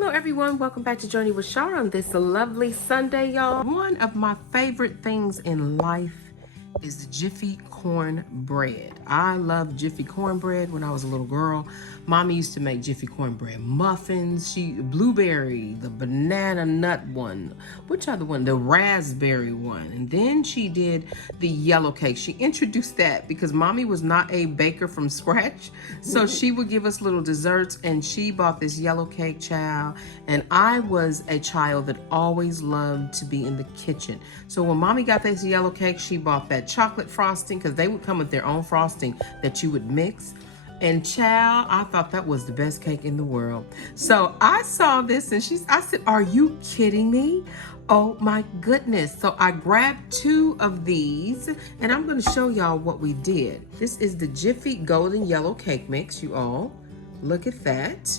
Hello everyone, welcome back to Journey with Shar on this lovely Sunday, y'all. One of my favorite things in life is the Jiffy cornbread. I loved Jiffy cornbread when I was a little girl. Mommy used to make Jiffy cornbread muffins. Blueberry, the banana nut one. Which other one? The raspberry one. And then she did the yellow cake. She introduced that because Mommy was not a baker from scratch. So she would give us little desserts, and she bought this yellow cake, child. And I was a child that always loved to be in the kitchen. So when Mommy got this yellow cake, she bought that chocolate frosting, because they would come with their own frosting that you would mix. And child, I thought that was the best cake in the world. So I saw this and I said, are you kidding me? Oh my goodness. So I grabbed 2 of these and I'm gonna show y'all what we did. This is the Jiffy golden yellow cake mix, you all. Look at that.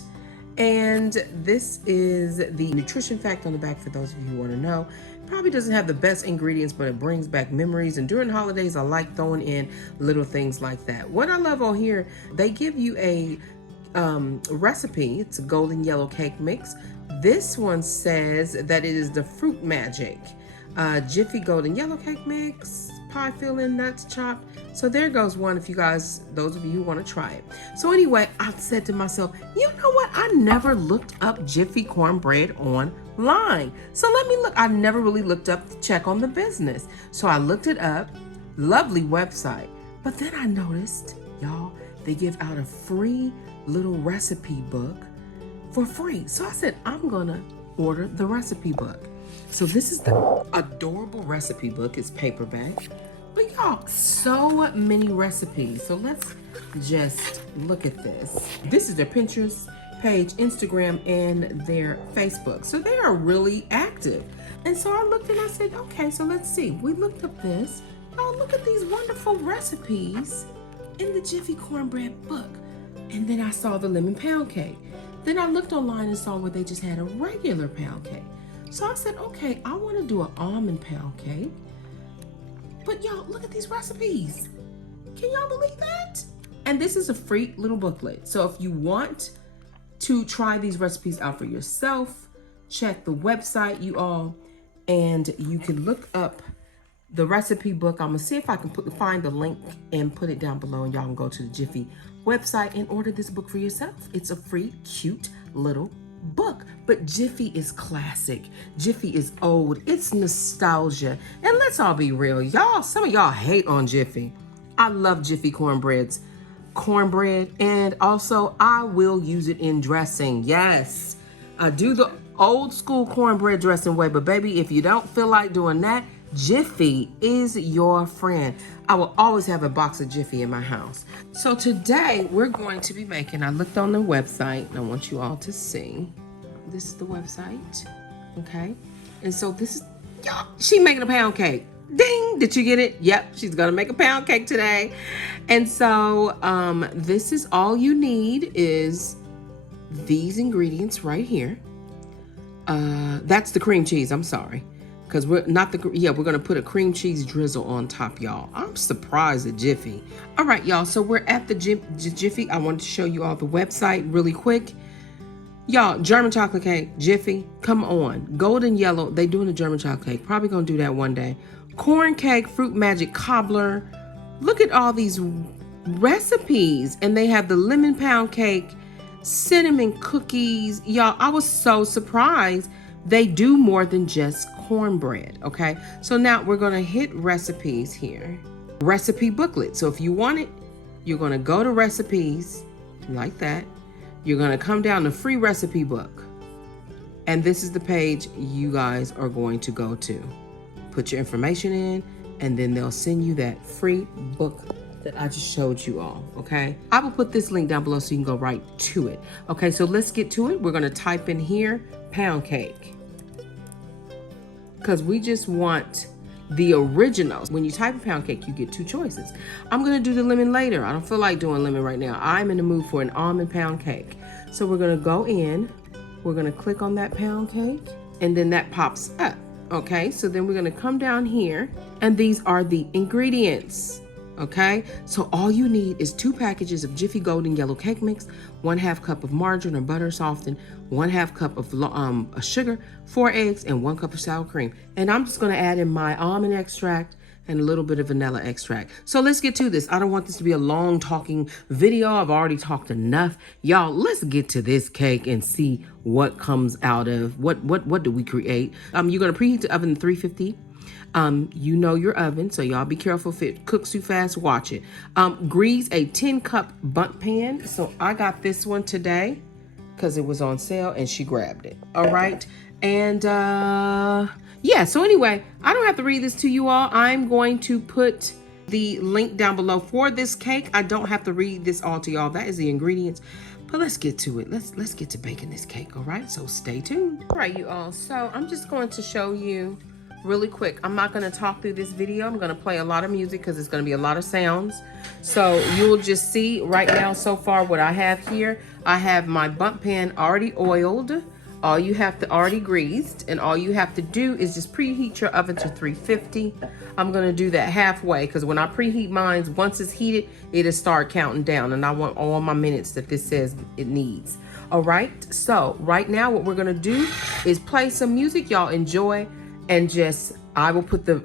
And this is the nutrition fact on the back for those of you who want to know. Probably doesn't have the best ingredients, but it brings back memories. And during holidays, I like throwing in little things like that. What I love on here, they give you a recipe. It's a golden yellow cake mix. This one says that it is the Fruit Magic Jiffy golden yellow cake mix, pie filling, nuts chopped. So there goes one if you guys, those of you who want to try it. So anyway, I said to myself, you know what? I never looked up Jiffy cornbread online. So let me look. I never really looked up to check on the business. So I looked it up. Lovely website. But then I noticed, y'all, they give out a free little recipe book for free. So I said, I'm gonna order the recipe book. So this is the adorable recipe book. It's paperback. But y'all, so many recipes. So let's just look at this. This is their Pinterest page, Instagram, and their Facebook. So they are really active. And so I looked and I said, okay, so let's see. We looked up this. Oh, look at these wonderful recipes in the Jiffy cornbread book. And then I saw the lemon pound cake. Then I looked online and saw where they just had a regular pound cake. So I said, okay, I want to do an almond pound cake. But y'all, look at these recipes. Can y'all believe that? And this is a free little booklet. So if you want to try these recipes out for yourself, check the website, you all, and you can look up the recipe book. I'm gonna see if I can find the link and put it down below, and y'all can go to the Jiffy website and order this book for yourself. It's a free, cute little book. But Jiffy is classic. Jiffy is old. It's nostalgia. And let's all be real, y'all. Some of y'all hate on Jiffy. I love Jiffy cornbread, and also I will use it in dressing. Yes, I do the old school cornbread dressing way, but baby, if you don't feel like doing that, Jiffy is your friend. I will always have a box of Jiffy in my house. So today we're going to be making, I looked on the website and I want you all to see. This is the website, okay? And so this is, y'all, she making a pound cake. Ding, did you get it? Yep, she's gonna make a pound cake today. And so this is all you need is these ingredients right here. That's the cream cheese, I'm sorry. Because we're gonna put a cream cheese drizzle on top, y'all. I'm surprised at Jiffy. All right, y'all, so we're at the Jiffy. I wanted to show you all the website really quick. Y'all, German chocolate cake, Jiffy, come on. Golden yellow, they doing a German chocolate cake. Probably gonna do that one day. Corn cake, Fruit Magic cobbler. Look at all these recipes. And they have the lemon pound cake, cinnamon cookies. Y'all, I was so surprised. They do more than just cornbread, okay? So now we're gonna hit recipes here. Recipe booklet. So if you want it, you're gonna go to recipes like that. You're gonna come down to free recipe book. And this is the page you guys are going to go to. Put your information in, and then they'll send you that free book that I just showed you all, okay? I will put this link down below so you can go right to it. Okay, so let's get to it. We're gonna type in here, pound cake. Because we just want the originals. When you type in pound cake, you get 2 choices. I'm gonna do the lemon later. I don't feel like doing lemon right now. I'm in the mood for an almond pound cake. So we're gonna go in, we're gonna click on that pound cake, and then that pops up, okay? So then we're gonna come down here, and these are the ingredients, Okay, so all you need is 2 packages of Jiffy Golden Yellow Cake Mix, 1/2 cup of margarine or butter softened, 1/2 cup of sugar, 4 eggs, and 1 cup of sour cream. And I'm just gonna add in my almond extract and a little bit of vanilla extract. So let's get to this. I don't want this to be a long talking video. I've already talked enough. Y'all, let's get to this cake and see what comes out of, what do we create. You're gonna preheat the oven to 350. You know your oven, so y'all be careful if it cooks too fast, watch it. Grease a 10-cup bundt pan. So I got this one today because it was on sale and she grabbed it. All right. And yeah, so anyway, I don't have to read this to you all. I'm going to put the link down below for this cake. I don't have to read this all to y'all. That is the ingredients. But let's get to it. Let's get to baking this cake, all right? So stay tuned. All right, you all. So I'm just going to show you really quick. I'm not going to talk through this video. I'm going to play a lot of music because it's going to be a lot of sounds. So you'll just see right now so far what I have here. I have my bundt pan already oiled. All you have to already greased, and all you have to do is just preheat your oven to 350. I'm going to do that halfway because when I preheat mine, once it's heated, it'll start counting down, and I want all my minutes that this says it needs. All right, so right now what we're going to do is play some music. Y'all enjoy, and just I will put the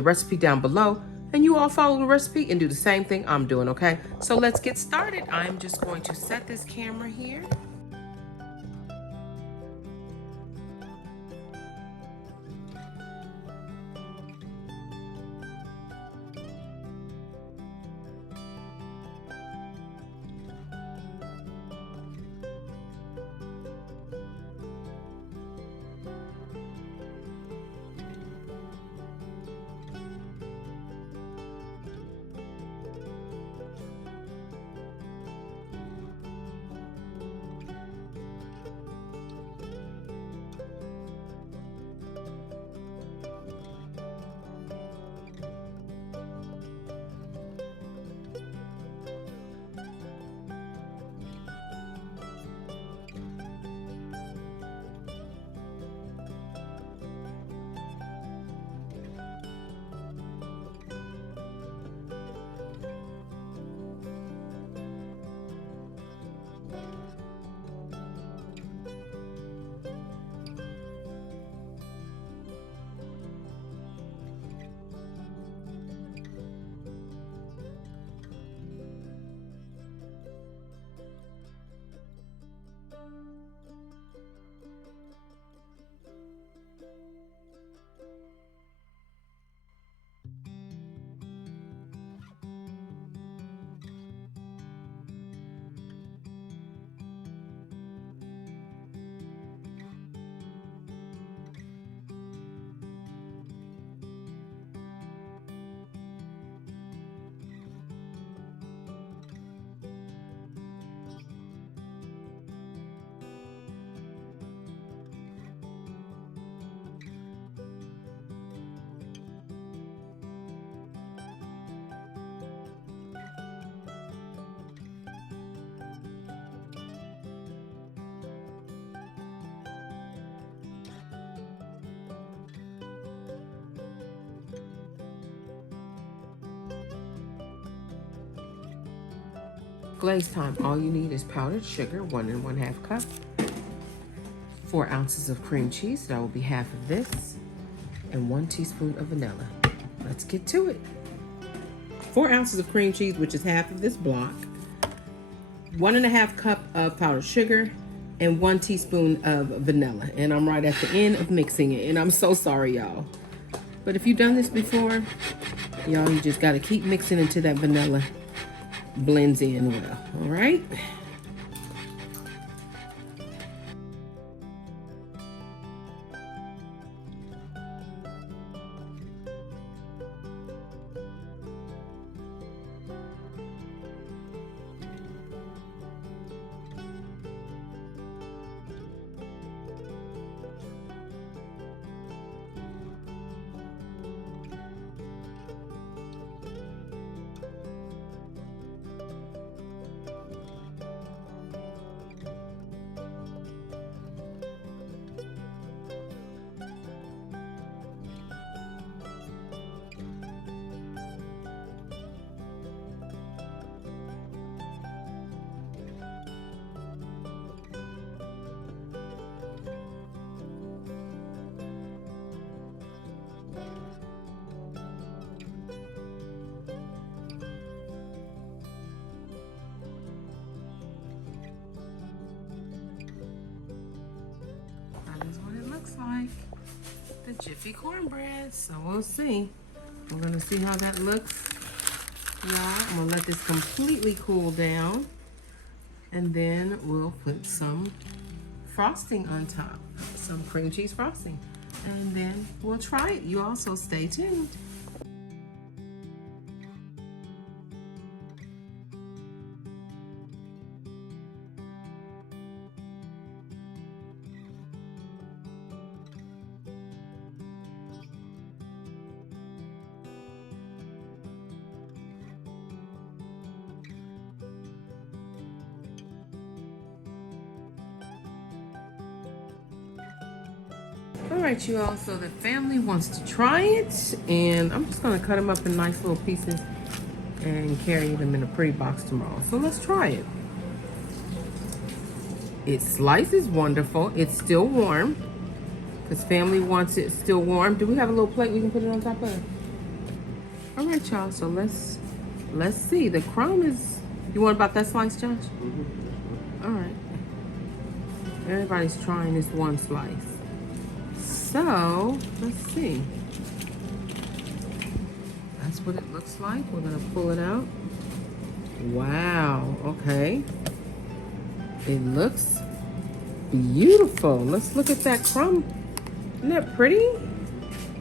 recipe down below, and you all follow the recipe and do the same thing I'm doing, okay? So let's get started. I'm just going to set this camera here. Glaze time. All you need is powdered sugar, 1 1/2 cup. 4 ounces of cream cheese, that will be half of this, and 1 teaspoon of vanilla. Let's get to it. 4 ounces of cream cheese, which is half of this block, 1 1/2 cup of powdered sugar, and 1 teaspoon of vanilla. And I'm right at the end of mixing it, and I'm so sorry, y'all. But if you've done this before, y'all, you just gotta keep mixing until that vanilla blends in well, all right? Jiffy cornbread. So we'll see. We're gonna see how that looks. Yeah, I'm gonna let this completely cool down. And then we'll put some frosting on top, some cream cheese frosting. And then we'll try it. You also stay tuned. All right, you all, so the family wants to try it, and I'm just gonna cut them up in nice little pieces and carry them in a pretty box tomorrow. So let's try it. It slices wonderful. It's still warm, because family wants it still warm. Do we have a little plate we can put it on top of? All right, y'all, so let's see. The crumb is, you want about that slice, Josh? All right. Everybody's trying this one slice. So, let's see. That's what it looks like. We're gonna pull it out. Wow, okay. It looks beautiful. Let's look at that crumb. Isn't that pretty?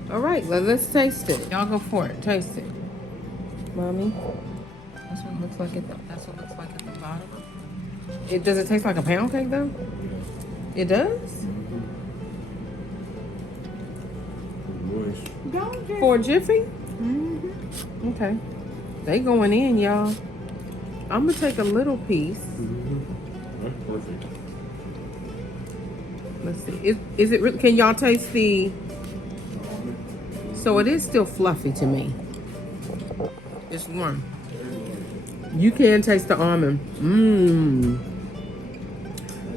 All right, let's taste it. Y'all go for it, taste it. Mommy, that's what it looks like that's what it looks like at the bottom. Does it taste like a pound cake though? It does? For Jiffy? Mm-hmm. Okay. They going in, y'all. I'm gonna take a little piece. That's perfect. Let's see. Is it really, can y'all taste the, so it is still fluffy to me. It's warm. You can taste the almond. Mmm.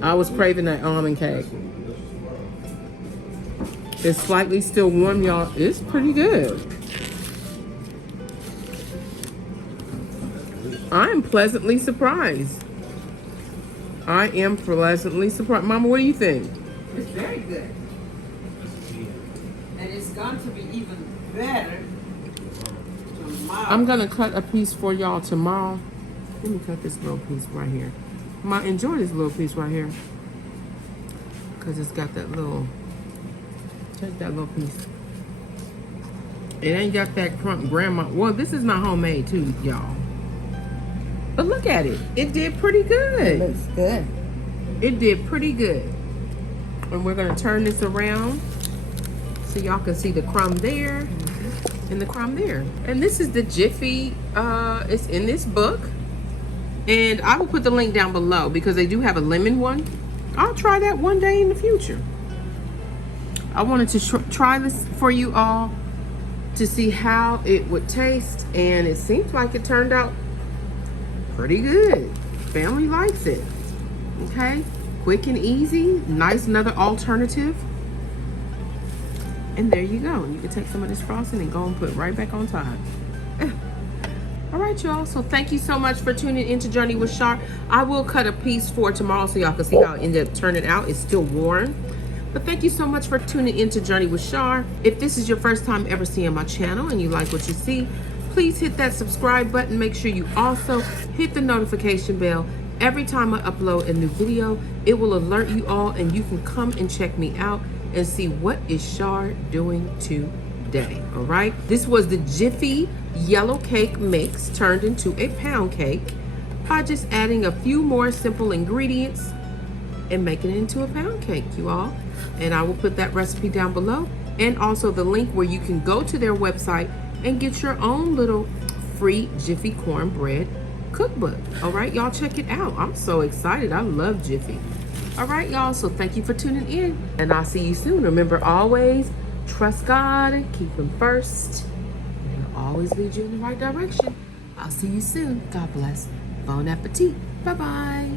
I was craving that almond cake. It's slightly still warm, y'all. It's pretty good. I am pleasantly surprised. I am pleasantly surprised. Mama, what do you think? It's very good. And it's going to be even better tomorrow. I'm gonna cut a piece for y'all tomorrow. Let me cut this little piece right here. Enjoy this little piece right here. Cause it's got that little, take that little piece. It ain't got that crump grandma. Well, this is not homemade too, y'all. But look at it. It did pretty good. It looks good. It did pretty good. And we're gonna turn this around so y'all can see the crumb there and the crumb there. And this is the Jiffy, it's in this book. And I will put the link down below because they do have a lemon one. I'll try that one day in the future. I wanted to try this for you all to see how it would taste. And it seems like it turned out pretty good. Family likes it. Okay, quick and easy. Nice, another alternative. And there you go. You can take some of this frosting and go and put it right back on top. All right, y'all. So thank you so much for tuning into Journey with Shar. I will cut a piece for tomorrow so y'all can see how it ended up turning out. It's still warm. But thank you so much for tuning into Journey with Shar. If this is your first time ever seeing my channel and you like what you see, please hit that subscribe button. Make sure you also hit the notification bell. Every time I upload a new video, it will alert you all and you can come and check me out and see what is Shar doing today. All right, this was the Jiffy yellow cake mix turned into a pound cake by just adding a few more simple ingredients and making it into a pound cake, you all. And I will put that recipe down below and also the link where you can go to their website and get your own little free Jiffy cornbread cookbook. All right, y'all, check it out. I'm so excited. I love Jiffy. All right, y'all, so thank you for tuning in and I'll see you soon. Remember, always trust God and keep him first, and he'll always lead you in the right direction. I'll see you soon. God bless. Bon appetit. Bye-bye.